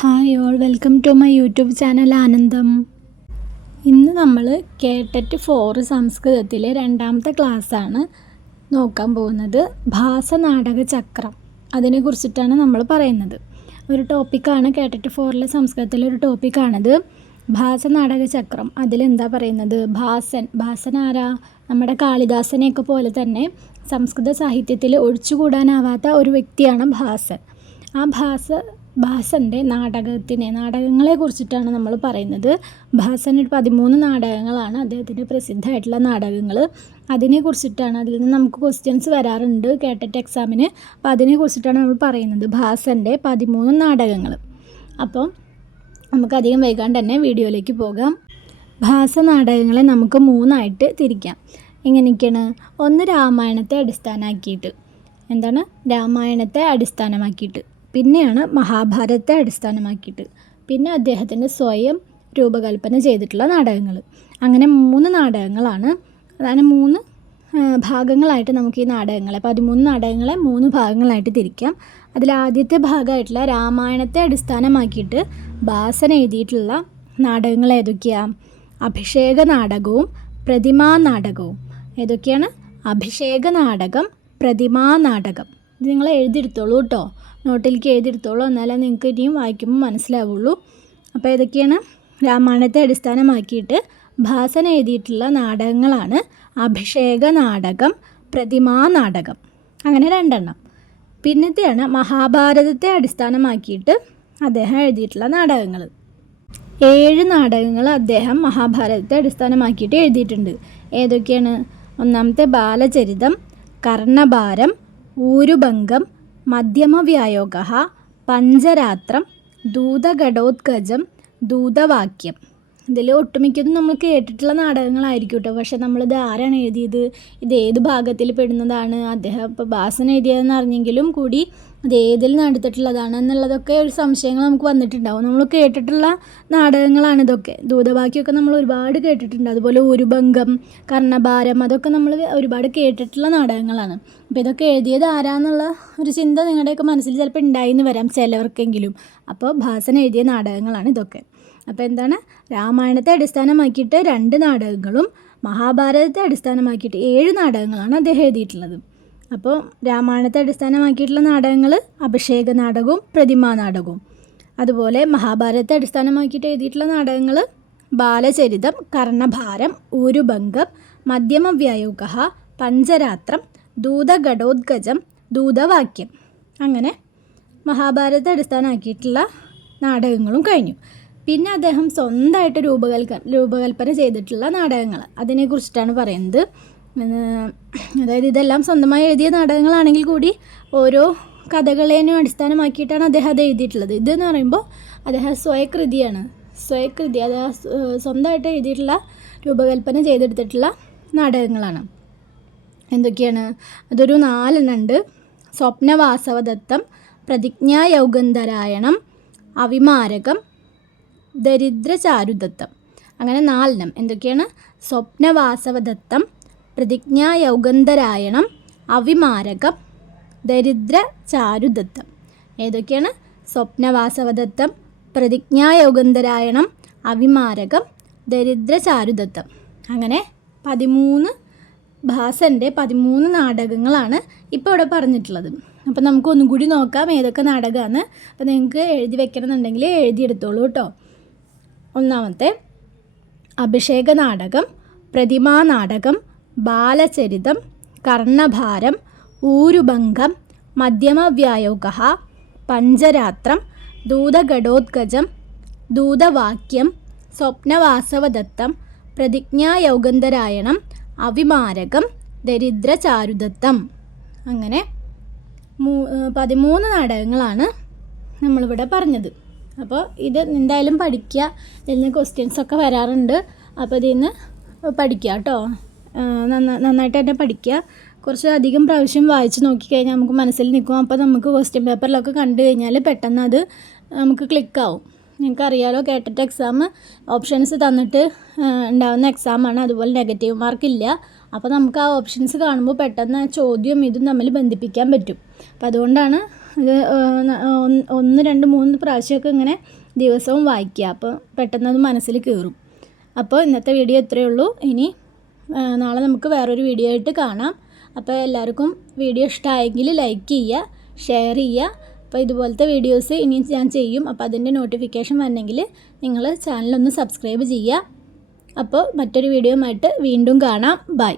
Hi all welcome to my YouTube channel Anandam ഇന്ന് നമ്മൾ കേട്ടറ്റ് four സംസ്കൃതത്തിലെ രണ്ടാമത്തെ ക്ലാസ്സാണ് നോക്കാൻ പോകുന്നത്. ഭാസനാടക ചക്രം. അതിനെക്കുറിച്ചിട്ടാണ് നമ്മൾ പറയുന്നത്. ഒരു ടോപ്പിക്കാണ് കേട്ടറ്റ് ഫോറിലെ സംസ്കൃതത്തിലെ ഒരു ടോപ്പിക്കാണിത് ഭാസനാടക ചക്രം. അതിലെന്താ പറയുന്നത്? ഭാസൻ. ഭാസൻ ആരാ നമ്മുടെ കാളിദാസനെയൊക്കെ പോലെ തന്നെ സംസ്കൃത സാഹിത്യത്തിൽ ഒഴിച്ചുകൂടാനാവാത്ത ഒരു വ്യക്തിയാണ് ഭാസൻ. ആ ഭാസ ഭാസന്റെ നാടകത്തിനെ നാടകങ്ങളെ കുറിച്ചിട്ടാണ് നമ്മൾ പറയുന്നത്. ഭാസന് പതിമൂന്ന് നാടകങ്ങളാണ് അദ്ദേഹത്തിന്റെ പ്രസിദ്ധമായിട്ടുള്ള നാടകങ്ങൾ അതിനെ കുറിച്ചിട്ടാണ് അതിൽ നിന്ന് നമുക്ക് ക്വസ്റ്റ്യൻസ് വരാറുണ്ട് കേട്ടിട്ട് എക്സാമിന് അപ്പോൾ അതിനെ കുറിച്ചിട്ടാണ് നമ്മൾ പറയുന്നത് ഭാസന്റെ പതിമൂന്ന് നാടകങ്ങൾ അപ്പം നമുക്കധികം വൈകാണ്ട് തന്നെ വീഡിയോയിലേക്ക് പോകാം. ഭാസ നാടകങ്ങളെ നമുക്ക് മൂന്നായിട്ട് തിരിക്കാം. എങ്ങനെയൊക്കെയാണ്? ഒന്ന് രാമായണത്തെ അടിസ്ഥാനമാക്കിയിട്ട്. എന്താണ്? രാമായണത്തെ അടിസ്ഥാനമാക്കിയിട്ട്. പിന്നെയാണ് മഹാഭാരതത്തെ അടിസ്ഥാനമാക്കിയിട്ട്. പിന്നെ അദ്ദേഹത്തിന്റെ സ്വയം രൂപകൽപ്പന ചെയ്തിട്ടുള്ള നാടകങ്ങൾ അങ്ങനെ മൂന്ന് നാടകങ്ങളാണ്. അതാണ് മൂന്ന് ഭാഗങ്ങളായിട്ട് നമുക്ക് ഈ നാടകങ്ങളെ പതിമൂന്ന് നാടകങ്ങളെ മൂന്ന് ഭാഗങ്ങളായിട്ട് തിരിക്കാം. അതിൽ ആദ്യത്തെ ഭാഗമായിട്ടുള്ള രാമായണത്തെ അടിസ്ഥാനമാക്കിയിട്ട് ഭാസൻ എഴുതിയിട്ടുള്ള നാടകങ്ങൾ ഏതൊക്കെയാണ് അഭിഷേക നാടകവും പ്രതിമാ നാടകവും. ഏതൊക്കെയാണ്? അഭിഷേക നാടകം പ്രതിമാ നാടകം. ഇത് നിങ്ങൾ എഴുതിയെടുത്തോളൂ കേട്ടോ. നോട്ടിലേക്ക് എഴുതിയെടുത്തോളൂ. എന്നാലേ നിങ്ങൾക്ക് ഇനിയും വായിക്കുമ്പോൾ മനസ്സിലാവുള്ളൂ. അപ്പോൾ ഇതൊക്കെയാണ് രാമായണത്തെ അടിസ്ഥാനമാക്കിയിട്ട് ഭാസൻ എഴുതിയിട്ടുള്ള നാടകങ്ങളാണ്. അഭിഷേക നാടകം പ്രതിമാ നാടകം. അങ്ങനെ രണ്ടെണ്ണം. പിന്നത്തെയാണ് മഹാഭാരതത്തെ അടിസ്ഥാനമാക്കിയിട്ട് അദ്ദേഹം എഴുതിയിട്ടുള്ള നാടകങ്ങൾ. ഏഴ് നാടകങ്ങൾ അദ്ദേഹം മഹാഭാരതത്തെ അടിസ്ഥാനമാക്കിയിട്ട് എഴുതിയിട്ടുണ്ട്. ഏതൊക്കെയാണ്? ഒന്നാമത്തെ ബാലചരിതം കർണഭാരം ഊരുഭംഗം മധ്യമവ്യായോഗ പഞ്ചരാത്രം ദൂതഘടോത്കജം ദൂതവാക്യം. ഇതിൽ ഒട്ടുമിക്കതും നമ്മൾ കേട്ടിട്ടുള്ള നാടകങ്ങളായിരിക്കും കേട്ടോ പക്ഷേ നമ്മളിത് ആരാണ് എഴുതിയത്? ഇത് ഏത് ഭാഗത്തിൽ പെടുന്നതാണ്? അദ്ദേഹം ഇപ്പോൾ ഭാസൻ എഴുതിയതെന്ന് അറിഞ്ഞെങ്കിലും കൂടി അത് ഏതിൽ നടത്തിയിട്ടുള്ളതാണ് എന്നുള്ളതൊക്കെ ഒരു സംശയങ്ങൾ നമുക്ക് വന്നിട്ടുണ്ടാവും. നമ്മൾ കേട്ടിട്ടുള്ള നാടകങ്ങളാണ് ഇതൊക്കെ. ദൂതവാക്യമൊക്കെ നമ്മൾ ഒരുപാട് കേട്ടിട്ടുണ്ട്. അതുപോലെ ഉരുഭംഗം കർണഭാരം അതൊക്കെ നമ്മൾ ഒരുപാട് കേട്ടിട്ടുള്ള നാടകങ്ങളാണ്. അപ്പോൾ ഇതൊക്കെ എഴുതിയത് ആരാന്നുള്ള ഒരു ചിന്ത നിങ്ങളുടെയൊക്കെ മനസ്സിൽ ചിലപ്പോൾ ഉണ്ടായിന്ന് വരാം ചിലവർക്കെങ്കിലും അപ്പോൾ ഭാസൻ എഴുതിയ നാടകങ്ങളാണ് ഇതൊക്കെ. അപ്പോൾ എന്താണ്? രാമായണത്തെ അടിസ്ഥാനമാക്കിയിട്ട് രണ്ട് നാടകങ്ങളും മഹാഭാരതത്തെ അടിസ്ഥാനമാക്കിയിട്ട് ഏഴ് നാടകങ്ങളാണ് അദ്ദേഹം എഴുതിയിട്ടുള്ളത്. അപ്പോൾ രാമായണത്തെ അടിസ്ഥാനമാക്കിയിട്ടുള്ള നാടകങ്ങൾ അഭിഷേക നാടകവും പ്രതിമാ നാടകവും. അതുപോലെ മഹാഭാരതത്തെ അടിസ്ഥാനമാക്കിയിട്ട് എഴുതിയിട്ടുള്ള നാടകങ്ങൾ ബാലചരിതം കർണഭാരം ഊരുഭംഗം മധ്യമവ്യായോഗ പഞ്ചരാത്രം ദൂതഘടോദ്ഗജം ദൂതവാക്യം. അങ്ങനെ മഹാഭാരതത്തെ അടിസ്ഥാനമാക്കിയിട്ടുള്ള നാടകങ്ങളും കഴിഞ്ഞു. പിന്നെ അദ്ദേഹം സ്വന്തമായിട്ട് രൂപകൽക്ക രൂപകൽപ്പന ചെയ്തിട്ടുള്ള നാടകങ്ങൾ. അതിനെക്കുറിച്ചിട്ടാണ് പറയുന്നത്. അതായത് ഇതെല്ലാം സ്വന്തമായി എഴുതിയ നാടകങ്ങളാണെങ്കിൽ കൂടി ഓരോ കഥകളേനും അടിസ്ഥാനമാക്കിയിട്ടാണ് അദ്ദേഹം അത് എഴുതിയിട്ടുള്ളത്. ഇതെന്ന് പറയുമ്പോൾ അദ്ദേഹം സ്വയകൃതിയാണ്. സ്വയകൃതി അത് സ്വന്തമായിട്ട് എഴുതിയിട്ടുള്ള രൂപകൽപ്പന ചെയ്തെടുത്തിട്ടുള്ള നാടകങ്ങളാണ്. എന്തൊക്കെയാണ്? അതൊരു നാലെണ്ണം ഉണ്ട് സ്വപ്നവാസവദത്തം പ്രതിജ്ഞായൗഗന്ധരായണം അവിമാരകം ദരിദ്രചാരുദത്തം. അങ്ങനെ നാലെണ്ണം. എന്തൊക്കെയാണ്? സ്വപ്നവാസവദത്തം പ്രതിജ്ഞായൗഗന്ധരായണം അവിമാരകം ദരിദ്ര ചാരുദത്തം ഏതൊക്കെയാണ്? സ്വപ്നവാസവദത്തം പ്രതിജ്ഞായൗഗന്ധരായണം അവിമാരകം ദരിദ്ര ചാരുദത്തം അങ്ങനെ പതിമൂന്ന് ഭാസന്റെ പതിമൂന്ന് നാടകങ്ങളാണ് ഇപ്പോൾ ഇവിടെ പറഞ്ഞിട്ടുള്ളത്. അപ്പോൾ നമുക്ക് ഒന്നും കൂടി നോക്കാം ഏതൊക്കെ നാടകമാണ് അപ്പോൾ നിങ്ങൾക്ക് എഴുതി വെക്കണമെന്നുണ്ടെങ്കിൽ എഴുതിയെടുത്തോളൂ കേട്ടോ. ഒന്നാമത്തെ അഭിഷേക നാടകം പ്രതിമാ നാടകം ബാലചരിതം കർണഭാരം ഊരുഭംഗം മധ്യമവ്യായോഗ പഞ്ചരാത്രം ദൂതഘടോത്കജം ദൂതവാക്യം സ്വപ്നവാസവദത്തം പ്രതിജ്ഞായൗഗന്ധരായണം അവിമാരകം ദരിദ്രചാരുദത്തം. അങ്ങനെ പതിമൂന്ന് നാടകങ്ങളാണ് നമ്മളിവിടെ പറഞ്ഞത്. അപ്പോൾ ഇത് എന്തായാലും പഠിക്കുക. ഇതിൽ നിന്ന് ക്വസ്റ്റ്യൻസ് ഒക്കെ വരാറുണ്ട്. അപ്പോൾ ഇതിൽ നിന്ന് പഠിക്കുക കേട്ടോ. നന്നായിട്ട് തന്നെ പഠിക്കുക. കുറച്ച് അധികം പ്രാവശ്യം വായിച്ച് നോക്കിക്കഴിഞ്ഞാൽ നമുക്ക് മനസ്സിൽ നിൽക്കും. അപ്പോൾ നമുക്ക് ക്വസ്റ്റ്യൻ പേപ്പറിലൊക്കെ കണ്ടു കഴിഞ്ഞാൽ പെട്ടെന്ന് അത് നമുക്ക് ക്ലിക്കാവും നിങ്ങൾക്കറിയാലോ കേട്ടിട്ട് എക്സാം ഓപ്ഷൻസ് തന്നിട്ട് ഉണ്ടാകുന്ന എക്സാമാണ് അതുപോലെ നെഗറ്റീവ് മാർക്ക് ഇല്ല. അപ്പോൾ നമുക്ക് ആ ഓപ്ഷൻസ് കാണുമ്പോൾ പെട്ടെന്ന് ചോദ്യം ഇതും തമ്മിൽ ബന്ധിപ്പിക്കാൻ പറ്റും. അപ്പോൾ അതുകൊണ്ടാണ് ഇത് ഒന്ന് രണ്ട് മൂന്ന് പ്രാവശ്യമൊക്കെ ഇങ്ങനെ ദിവസവും വായിക്കുക. അപ്പോൾ പെട്ടെന്ന് അത് മനസ്സിൽ കയറും. അപ്പോൾ ഇന്നത്തെ വീഡിയോ ഇത്രയേ ഉള്ളൂ. ഇനി നാളെ നമുക്ക് വേറൊരു വീഡിയോ ആയിട്ട് കാണാം. അപ്പോൾ എല്ലാവർക്കും വീഡിയോ ഇഷ്ടമായെങ്കിൽ ലൈക്ക് ചെയ്യുക ഷെയർ ചെയ്യുക. അപ്പോൾ ഇതുപോലത്തെ വീഡിയോസ് ഇനിയും ഞാൻ ചെയ്യും. അപ്പോൾ അതിന്റെ നോട്ടിഫിക്കേഷൻ വന്നെങ്കിൽ നിങ്ങൾ ചാനലൊന്ന് സബ്സ്ക്രൈബ് ചെയ്യുക. അപ്പോൾ മറ്റൊരു വീഡിയോയുമായിട്ട് വീണ്ടും കാണാം. ബൈ